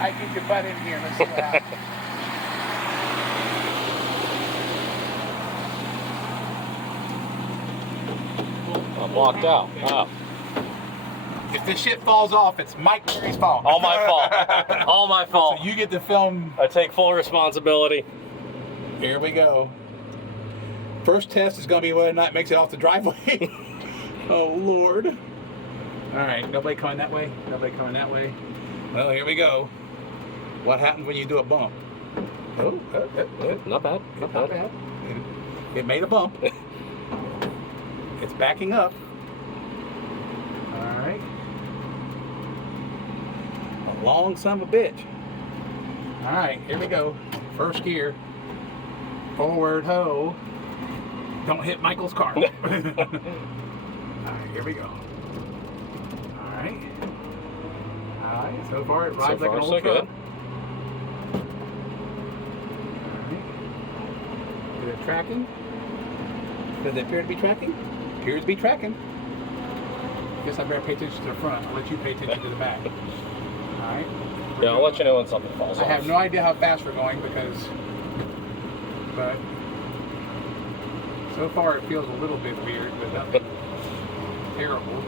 I get your butt in here. Let's see what happens. I'm locked out. Wow. If this shit falls off, it's Mike Perry's fault. All my fault. All my fault. So you get to film. I take full responsibility. Here we go. First test is going to be whether or not it makes it off the driveway. Oh, Lord. All right, nobody coming that way? Nobody coming that way? Well, here we go. What happens when you do a bump? Oh, Not bad. Not bad. It made a bump. It's backing up. All right. A long son of a bitch. All right, here we go. First gear. Forward ho. Don't hit Michael's car. All right, here we go. All right. All right, so far it rides like an old truck. Good. All right. Is it tracking? Does it appear to be tracking? Appears to be tracking. Guess I better pay attention to the front. I'll let you pay attention to the back. All right. Yeah, I'll let you know when something falls off. I have no idea how fast we're going but so far it feels a little bit weird, but nothing terrible.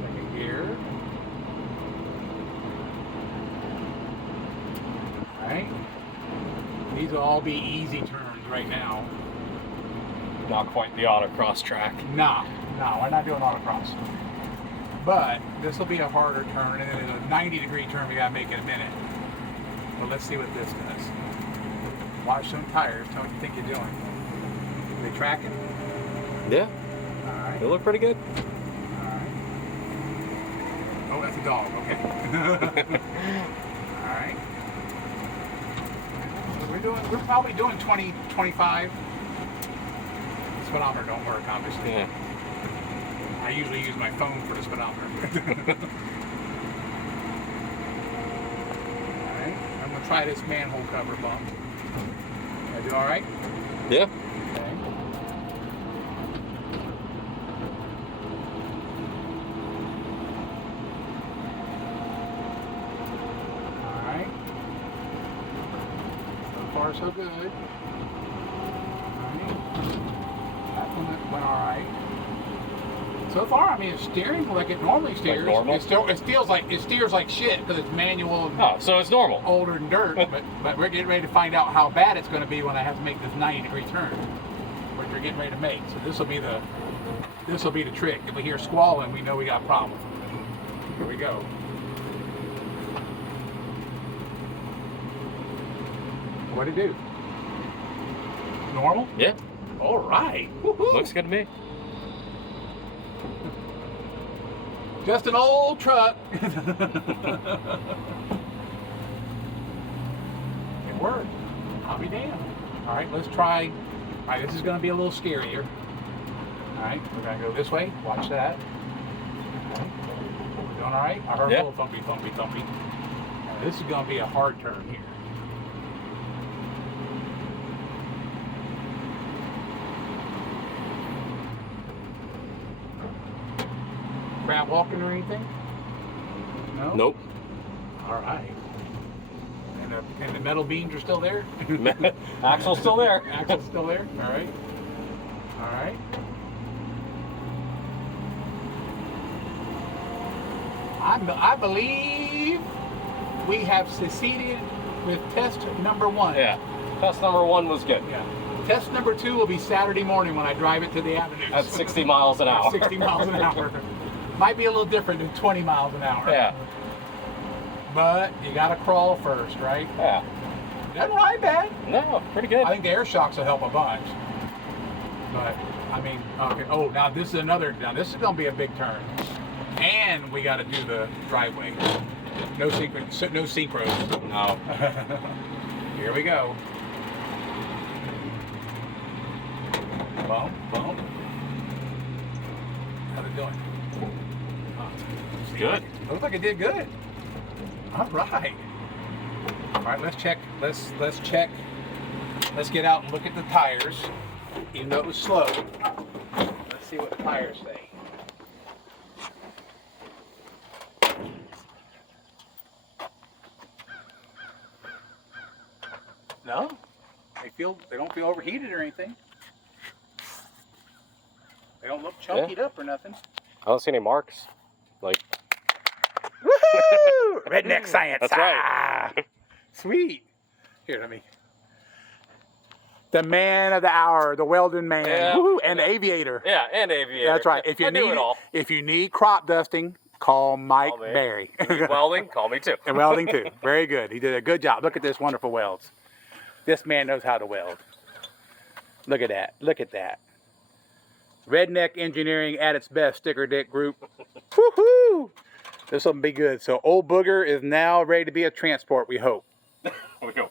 Second gear. All right. These will all be easy turns right now. Not quite the autocross track. No, we're not doing autocross. But this will be a harder turn, and then there's a 90-degree turn we gotta make in a minute. Well, let's see what this does. Watch some tires. Tell me what you think you're doing. Are they tracking? Yeah. All right. They look pretty good. All right. Oh, that's a dog. Okay. All right. We're probably doing 20, 25. The speedometer don't work, obviously. Yeah. I usually use my phone for the speedometer. Alright, I'm going to try this manhole cover bump. Did I do alright? Yeah. Okay. Alright. So far, so good. Alright. That one went alright. So far, I mean, it's steering like it normally steers. Like normal? It steers like shit because it's manual and Oh, so it's normal. older than dirt. but we're getting ready to find out how bad it's going to be when I have to make this 90-degree turn, which we're getting ready to make. So this will be the trick. If we hear squalling, we know we got a problem. Here we go. What'd it do? Normal? Yeah. All right. Woo-hoo. Looks good to me. Just an old truck. It worked. I'll be damned. All right, let's try. All right, this is going to be a little scarier. All right, we're going to go this way. Watch that. All right. We're doing all right. I heard a little thumpy. This is going to be a hard turn here. Crab walking or anything? No? Nope. All right. And the metal beams are still there? Axle's still there. Axle's still there? All right. All right. I believe we have succeeded with test number 1. Yeah. Test number 1 was good. Yeah. Test number 2 will be Saturday morning when I drive it to the avenues. At 60 miles an hour. 60 miles an hour. Might be a little different than 20 miles an hour. Yeah. But you gotta crawl first, right? Yeah. Doesn't ride bad. No, pretty good. I think the air shocks will help a bunch. But I mean, okay. Oh, now this is gonna be a big turn, and we gotta do the driveway. No synchros. No. Here we go. Bump, bump. How's it doing? Oh, Good. Looks like it did good. All right. All right, let's check. Let's check. Let's get out and look at the tires. Even though it was slow. Let's see what the tires say. feel overheated or anything. They don't look chunkied up or nothing. I don't see any marks. Like, woohoo! Redneck Science. That's right. Sweet. Here, let me. The man of the hour, the welding man, Yeah. woohoo, and the aviator. yeah, and aviator. That's right. If you I do need it all. if you need crop dusting, call Mike Call me. Berry. Welding, call me too. And welding too. Very good. He did a good job. Look at this wonderful welds. This man knows how to weld. Look at that. Look at that. Redneck Engineering at its best, Sticker Dick Group. Woohoo! This will be good. So Old Booger is now ready to be a transport, we hope. We go.